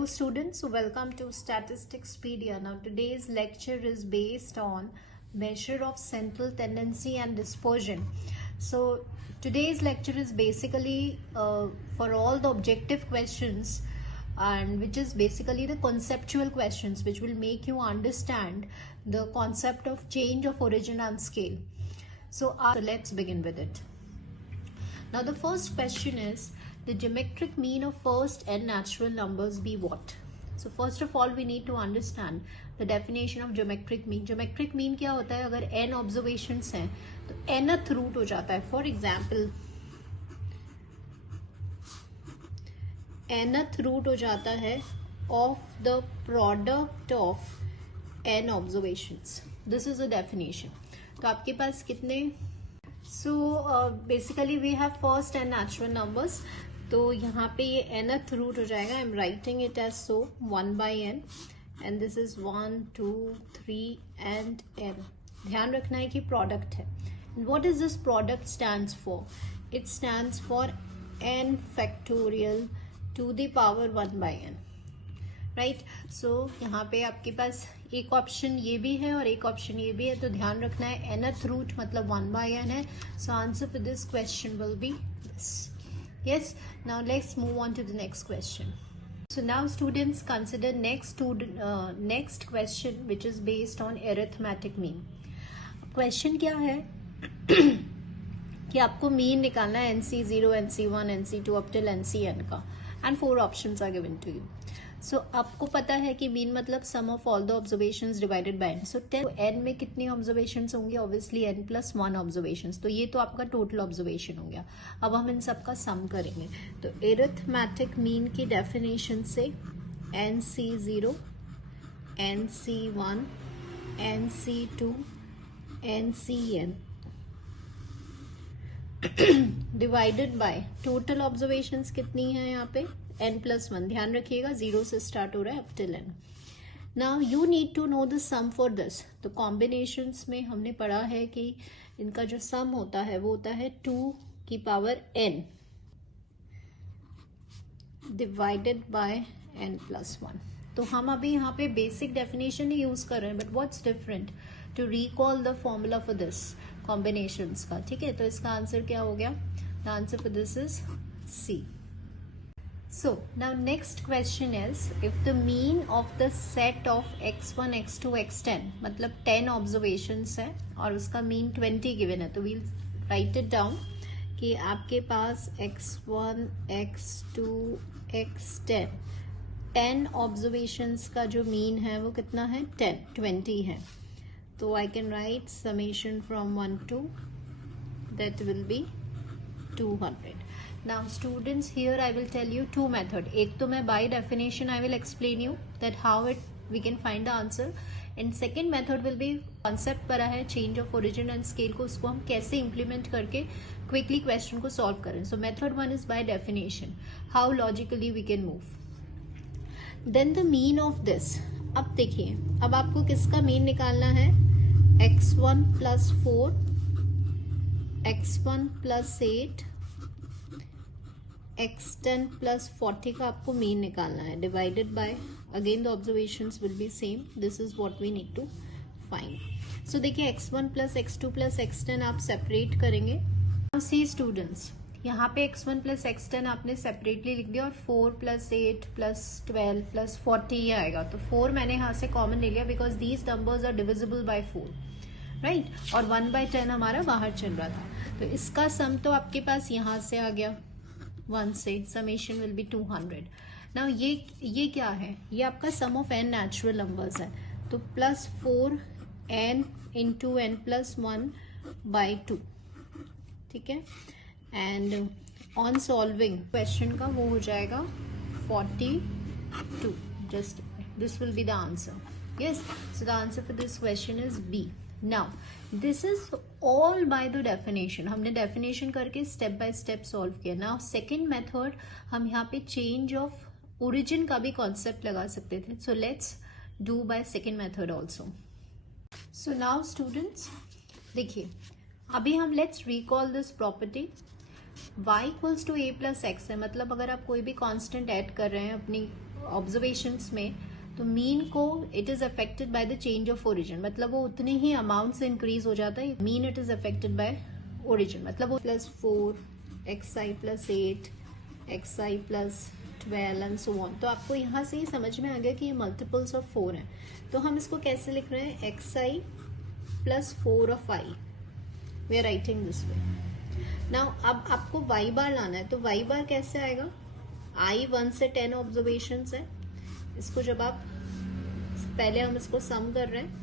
Hello students, welcome to Statisticspedia. Now today's lecture is based on measure of central tendency and dispersion. So today's lecture is basically for all the objective questions, and which is basically the conceptual questions which will make you understand the concept of change of origin and scale. So let's begin with it. Now the first question is, the geometric mean of first n natural numbers be what? So first of all we need to understand the definition of geometric mean. Geometric mean क्या होता है? अगर n observations हैं तो nth root हो जाता है. For example, nth root हो जाता है of the product of n observations. This is a definition. तो आपके पास कितने? So basically we have first n natural numbers. तो यहाँ पे ये nth रूट हो जाएगा. I am writing it as so 1 by n and this is 1 2 3 and n. ध्यान रखना है कि प्रोडक्ट है. What is this product stands for? It stands for n factorial to the power 1 by n, right. So यहाँ पे आपके पास एक option ये भी है और एक ऑप्शन ये भी है. तो ध्यान रखना है nth रूट मतलब 1 by n है. So answer for this question will be this. Yes, now let's move on to the next question. So now students consider next question which is based on arithmetic mean. Question क्या है कि आपको mean निकालना है NC0, NC1, NC2 up till NCN का, and 4 options are given to you. So आपको पता है कि mean मतलब sum of all the observations divided by n. So n में कितनी observations होंगे? Obviously n plus 1 observations. तो ये तो आपका total observation हो गया. अब हम इन सब का sum करेंगे. तो arithmetic mean की definition से NC0, NC1, NC2, NCN divided by total observations कितनी है यहाँ पे? n+1. ध्यान रखिएगा 0 से स्टार्ट हो रहा है up till n. Now you need to know the sum for this. तो कॉम्बिनेशंस में हमने पढ़ा है कि इनका जो सम होता है वो होता है 2 की power n divided by n+1. तो हम अभी यहाँ पे बेसिक डेफिनेशन ही यूज कर रहे हैं, but what's different to recall the formula for this combinations का. ठीक है, तो इसका आंसर क्या हो गया? The answer for this is C. So now next question is, if the mean of the set of x1, x2, x10 मतलब 10 observations है और उसका mean 20 given है, तो we'll write it down कि आपके पास x1, x2, x10 10 observations का जो mean है वो कितना है? 20 है. तो I can write summation from 1 to that will be 200. Now students, here I will tell you two method. एक तो मैं by definition I will explain you that how we can find the answer, and second method will be concept पढ़ा है change of origin and scale को, उसको हम कैसे implement करके quickly question को solve करें. So method 1 is by definition, how logically we can move. Then the mean of this. अब देखिए, अब आपको किसका mean निकालना है? x1 plus 4, x1 plus 8, x10 plus 40 का आपको मीन निकालना है divided by, again the observations will be same. This is what we need to find. So देखिए x1 plus x2 plus x10 आप सेपरेट करेंगे. नाउ सी स्टूडेंट्स, यहाँ पे x1 plus x10 आपने सेपरेटली लिख दिया और 4 plus 8 plus 12 plus 40 ये आएगा. तो 4 मैंने यहाँ से कॉमन ले लिया because these numbers are divisible by 4, right. और 1 by 10 हमारा बाहर चल रहा था. तो इसका सम तो आपके पास यहाँ से आ गया 1 से. Summation will be 200. नाउ ये क्या है? ये आपका सम ऑफ n नेचुरल नंबर्स है. तो plus 4n into n+1 by 2. ठीक है, एंड ऑन सॉल्विंग क्वेश्चन का वो हो जाएगा 42. Just this will be the answer. Yes, so the answer for this question is B. Now this is all by the definition. हमने definition करके step by step solve किया. Now second method, हम यहाँ पे change of origin का भी concept लगा सकते थे. So let's do by second method also. So now students, देखिए अभी हम let's recall this property. y equals to a plus x है, मतलब अगर आप कोई भी constant add कर रहे हैं अपनी ऑब्जर्वेशंस में, तो मीन को it is affected by the change of origin, मतलब वो उतने ही अमाउंट से इंक्रीज हो जाता है. Mean it is affected by origin, मतलब वो +4 xi + 8 xi + 12 and so on. तो आपको यहाँ से ही समझ में आ गया कि ये मल्टीपल्स ऑफ 4 हैं. तो हम इसको कैसे लिख रहे हैं, xi + 4 of i. We are writing this way. Now अब आपको y बार लाना है, तो y बार कैसे आएगा, i 1 से 10 ऑब्जर्वेशंस है. इसको जब आप पहले हम इसको सम कर रहे हैं,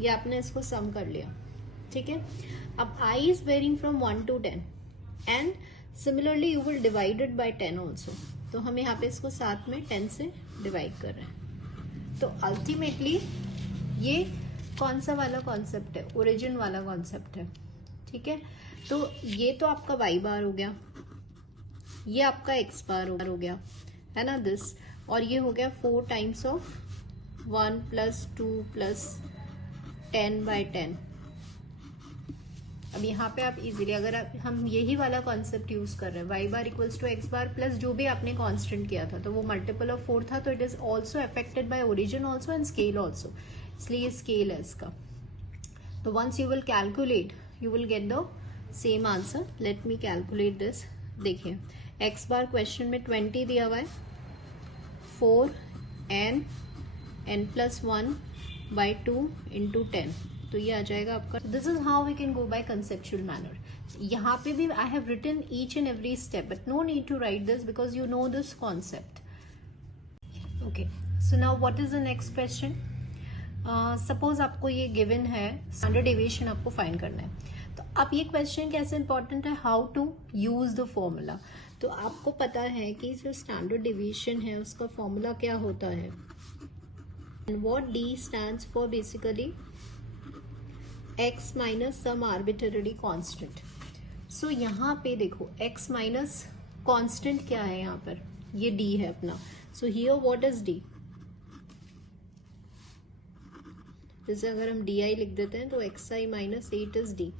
ये आपने इसको सम कर लिया, ठीक है. अब i is varying from 1 to 10 and similarly you will divide it by 10 also. तो हम यहाँ पे इसको साथ में 10 से डिवाइड कर रहे हैं. तो अल्टीमेटली ये कौन सा वाला कॉन्सेप्ट है, ओरिजिन वाला कॉन्सेप्ट है, ठीक है. तो ये तो आपका y बार हो गया, ये आपका x बार हो गया, है ना, दिस. और ये हो गया 4 टाइम्स ऑफ 1 + 2 + 10/10. अब यहाँ पे आप इजीली, अगर हम यही वाला कॉन्सेप्ट यूज कर रहे हैं, y बार = x बार प्लस जो भी आपने कांस्टेंट किया था, तो वो मल्टीपल ऑफ 4 था, तो it is also affected by origin also and scale also, इसलिए ये स्केल है इसका. तो once you will calculate you will get the same answer. Let me calculate this. देखिए x बार क्वेश्चन में 20 दिया हुआ है, 4 n +1/2 × 10, तो ये आ जाएगा आपका. This is how we can go by conceptual manner. यहाँ पे भी I have written each and every step, but no need to write this because you know this concept. Okay, so now what is the next question. Suppose आपको ये given है, standard deviation आपको find करना है. तो अब ये question कैसे इंपॉर्टेंट है, how to use the formula. तो आपको पता है कि जो स्टैंडर्ड डेविएशन है उसका फॉर्मूला क्या होता है, and what d stands for basically x minus some arbitrary constant. So यहाँ पे देखो x माइनस कांस्टेंट क्या है, यहाँ पर ये d है अपना. So here what is d, जैसे अगर हम di लिख देते हैं तो xi - 8 इज d.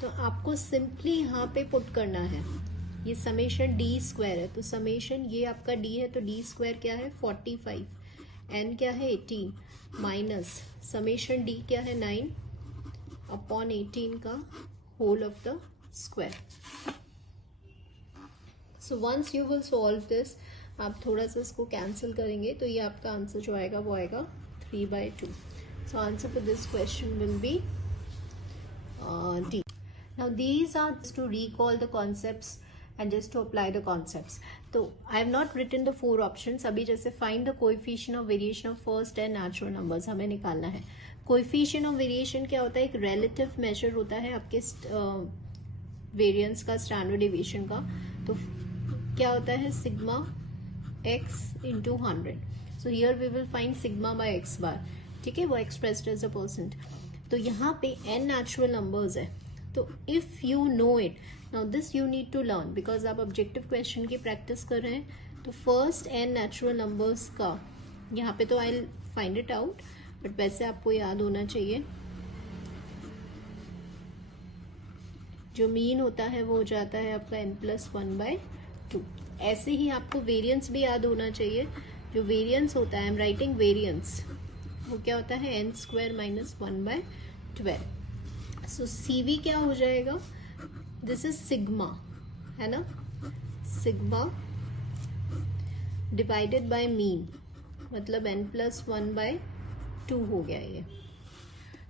तो आपको सिंपली यहाँ पे पुट करना है, ये समेशन d² है, तो समेशन ये आपका d है, तो d² क्या है 45, n क्या है 18 माइनस समेशन d क्या है 9/18 का whole of the square. So once you will solve this, आप थोड़ा सा इसको कैंसिल करेंगे तो ये आपका आंसर जो आएगा वो आएगा 3/2. So answer for this question will be D. Now these are just to recall the concepts and just to apply the concepts. So I have not written the 4 options. अभी जैसे find the coefficient of variation of first and natural numbers हमें निकालना है. Coefficient of variation क्या होता है, एक relative measure होता है आपके variance का, standard deviation का. तो क्या होता है, sigma x into 100. So here we will find sigma by x bar. ठीक है, वो एक्सप्रेस्ड एज अ %. तो यहाँ पे n नेचुरल नंबर्स है, तो if you know it, now this you need to learn because आप ऑब्जेक्टिव क्वेश्चन की प्रैक्टिस कर रहे हैं. तो फर्स्ट n नेचुरल नंबर्स का यहाँ पे तो I find it out, but वैसे आपको याद होना चाहिए जो मीन होता है वो हो जाता है आपका n+1/2. ऐसे ही आपको वेरिएंस भी याद होना चाहिए. जो वेरिएंस होता है, आई एम राइटिंग वेरिएंस, वो क्या होता है n² - 1/12. सो CV क्या हो जाएगा, दिस इज सिग्मा, है ना, सिग्मा डिवाइडेड बाय मीन, मतलब n+1/2 हो गया ये.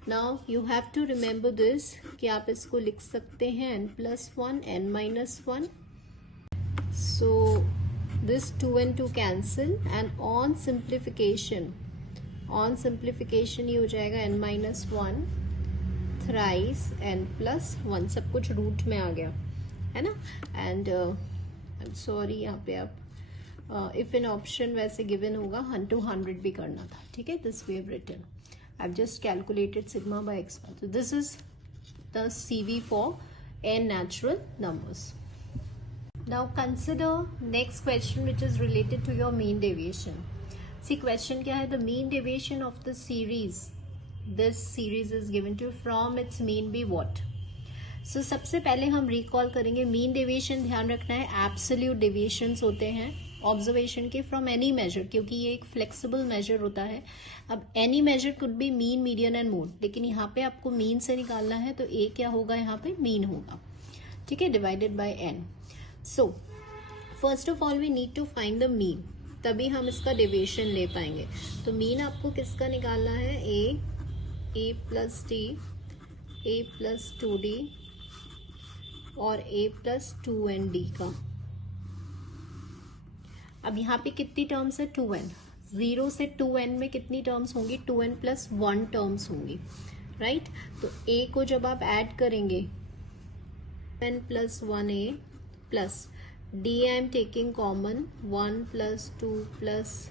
Now you have to remember this कि आप इसको लिख सकते हैं n+1 n-1. So this 2 and 2 cancel and on simplification ये हो जाएगा n-1 थ्राइस n+1, सब कुछ रूट में आ गया, है ना. एंड आई एम सॉरी, यहाँ पे आप इफ इन ऑप्शन वैसे गिवन होगा 100 भी करना था, ठीक है. This we have written, I have just calculated sigma by x. So this is the CV for n natural numbers. Now consider next question which is related to your mean deviation. See question क्या है, the mean deviation of the series, this series is given to you, from its mean be what. सो सबसे पहले हम recall करेंगे mean deviation. ध्यान रखना है absolute deviations होते हैं ऑब्जर्वेशन के फ्रॉम एनी मेजर, क्योंकि ये एक फ्लेक्सिबल मेजर होता है। अब any measure could be mean, median and mode, लेकिन यहाँ पे आपको मीन से निकालना है, तो ए क्या होगा यहाँ पे, मीन होगा, ठीक है, divided by n. So first of all we need to find the mean, तभी हम इसका डेविएशन ले पाएंगे। तो मीन आपको किसका निकालना है, ए प्लस टी, ए प्लस 2d और a प्लस 2nd का। अब यहाँ पे कितनी टर्म्स है, 2n। 0 से 2n में कितनी टर्म्स होंगी, 2n प्लस 1 टर्म्स होंगी, राइट। तो a को जब आप ऐड करेंगे, n plus 1a plus d I am taking common, 1 plus 2 plus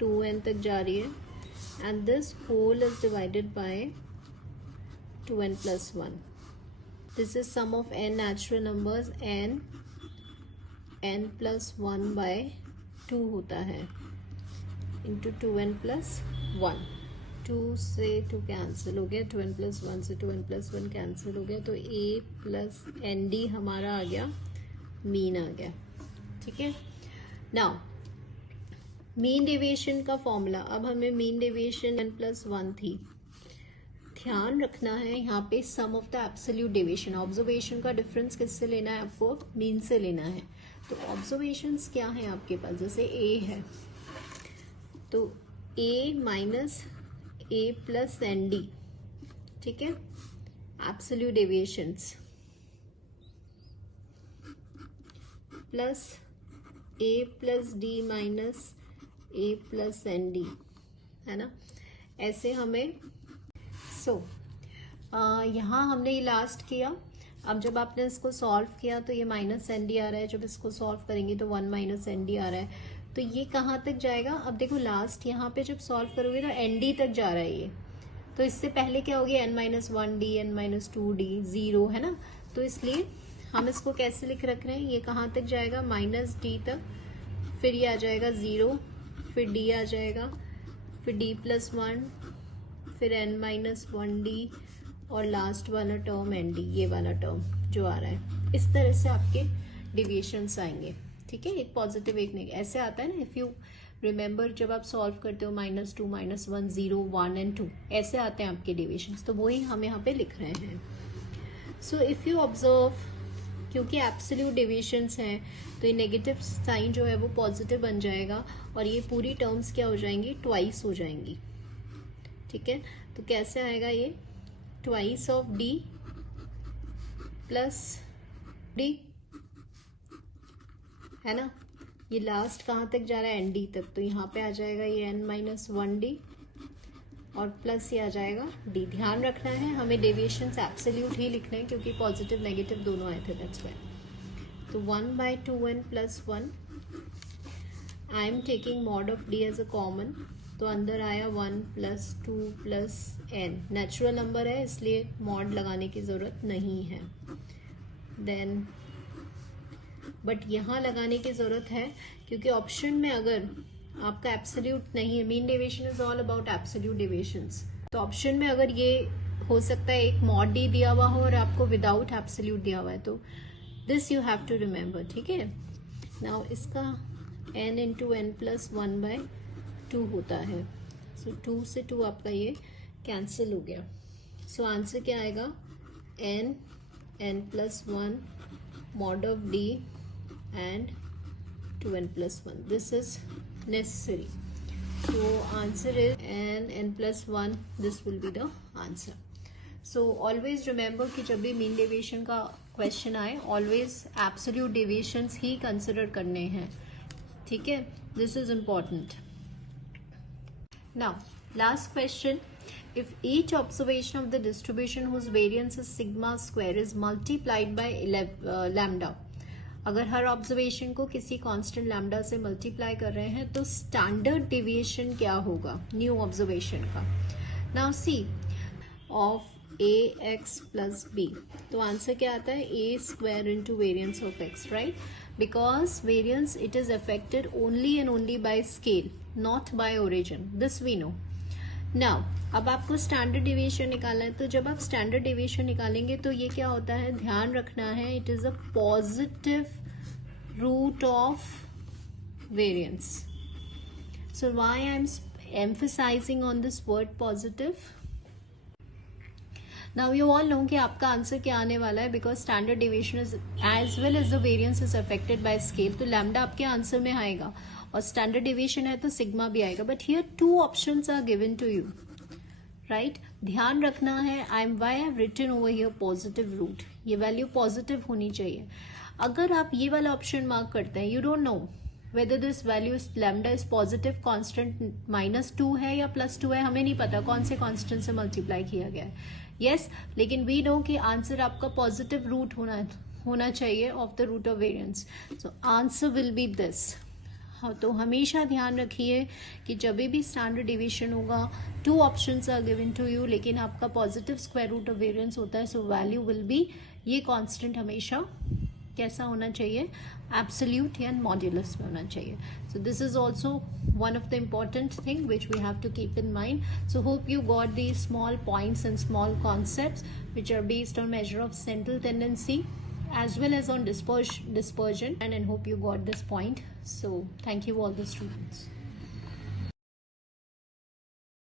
2n तक जा रही है, and this whole is divided by 2n plus 1. This is sum of n natural numbers, n plus 1 by 2 होता है, into 2n plus 1. 2 से 2 cancel हो गया, 2n plus 1 से 2n plus 1 कैंसिल हो गया, तो a plus nd हमारा आ गया, मीन आ गया, ठीक है। नाउ मीन डेविएशन का फॉर्मूला, अब हमें मीन डेविएशन n plus 1 थी, ध्यान रखना है यहाँ पे sum of the absolute deviation. Observation का डिफरेंस किससे लेना है, आपको मीन से लेना है। तो ऑब्जर्वेशंस क्या है आपके पास, जैसे a है तो a minus a plus n d, ठीक है, absolute deviations, plus a plus d minus a plus n d, है ना। ऐसे हमें यहाँ हमने ये लास्ट किया। अब जब आपने इसको सॉल्व किया तो ये माइनस एन डी आ रहा है, जब इसको सॉल्व करेंगे तो 1 माइनस एन डी आ रहा है, तो ये कहाँ तक जाएगा। अब देखो लास्ट यहाँ पे जब सॉल्व करोगे तो एन डी तक जा रहा है ये, तो इससे पहले क्या हो गया, n minus 1d, n minus 2d, 0 है ना। तो इसलिए हम इसको कैसे लिख रख रहे हैं, ये कहाँ तक जाएगा, माइनस डी तक, फिर ये आ जाएगा 0, फिर d आ जाएगा, फिर d प्लस 1, फिर n माइनस 1d और लास्ट वाला टर्म nd, ये वाला टर्म जो आ रहा है। इस तरह से आपके डेविएशंस आएंगे, ठीक है, एक पॉजिटिव एक नेगेटिव, ऐसे आता है ना। इफ यू रिमेंबर जब आप सॉल्व करते हो -2, -1, 0, 1 एंड 2 ऐसे आते हैं आपके डेविएशंस, तो वही हम यहाँ पे लिख रहे हैं। सो इफ यू ऑब्जर्व, क्योंकि एब्सोल्यूट डेविएशंस हैं तो ये नेगेटिव साइन जो है वो पॉजिटिव बन जाएगा और ये पूरी टर्म्स क्या हो जाएंगी, ट्वाइस हो जाएंगी, ठीक है। तो कैसे आएगा ये, twice of D plus D, है ना। ये लास्ट कहाँ तक जा रहा है, एन डी तक, तो यहाँ पे आ जाएगा ये n माइनस 1d और प्लस ये आ जाएगा d। ध्यान रखना है हमें डेविएशंस एब्सोल्यूट ही लिखने हैं क्योंकि पॉजिटिव नेगेटिव दोनों आए थे, दैट्स व्हाई। तो 1/2n plus 1, I am taking mod of d as a common, तो अंदर आया 1 plus 2 plus n, natural number है इसलिए मॉड लगाने की जरूरत नहीं है। देन बट यहाँ लगाने की जरूरत है क्योंकि ऑप्शन में अगर आपका एब्सोल्यूट नहीं है, mean deviation is all about absolute deviations, तो ऑप्शन में अगर ये हो सकता है एक मॉड डी दिया हुआ हो और आपको विदाउट एब्सोल्यूट दिया हुआ है, तो this you have to remember, ठीक है। नाउ इसका n इंटू n प्लस 1/2 होता है, सो 2 से 2 आपका ये कैंसिल हो गया। सो आंसर क्या आएगा, n plus 1 mod of d and 2n plus 1. This is necessary. So answer is n plus 1. This will be the answer. So always remember कि जब भी mean deviation का question आए, always absolute deviations ही consider करने हैं, ठीक है। This is important. Now last question. If each observation of the distribution whose variance is sigma square is multiplied by lambda, अगर हर ऑब्जर्वेशन को किसी कांस्टेंट लैम्डा से मल्टीप्लाई कर रहे हैं तो स्टैंडर्ड डेविएशन क्या होगा न्यू ऑब्जर्वेशन का। Now c of a x plus b, तो आंसर क्या आता है, a square into variance of x, right, because variance it is affected only and only by scale, not by origin, this we know. Now अब आपको standard deviation निकालना है, तो जब आप स्टैंडर्ड डेविएशन निकालेंगे तो ये क्या होता है, ध्यान रखना है, it is a positive root of variance. So why I am emphasizing on this word positive. Now you all know कि आपका आंसर क्या आने वाला है, because standard deviation is as well as the variance is affected by scale. तो lambda आपके answer में आएगा, और स्टैंडर्ड डेविएशन है तो सिग्मा भी आएगा. But here 2 options are given to you, right. ध्यान रखना है, I am why have written over here positive root, ये वैल्यू पॉजिटिव होनी चाहिए. अगर आप ये वाला ऑप्शन मार्क करते हैं, you don't know whether this value is lambda is positive constant -2 है या +2 है, हमें नहीं पता कौन से कांस्टेंट से मल्टीप्लाई किया गया है. यस, लेकिन वी नो कि आंसर आपका पॉजिटिव रूट होना चाहिए of the root of variance. So answer will be this. हाँ, तो हमेशा ध्यान रखिए कि जब भी स्टैंडर्ड डेविएशन होगा 2 options are given to you, लेकिन आपका positive square root of variance होता है. सो वैल्यू विल बी, ये कांस्टेंट हमेशा कैसा होना चाहिए, एब्सोल्यूट या मॉड्यूलस में होना चाहिए. So this is also one of the important thing which we have to keep in mind. So hope you got these small points and small concepts which are based on measure of central tendency as well as on dispersion, and hope you got this point. So thank you all the students.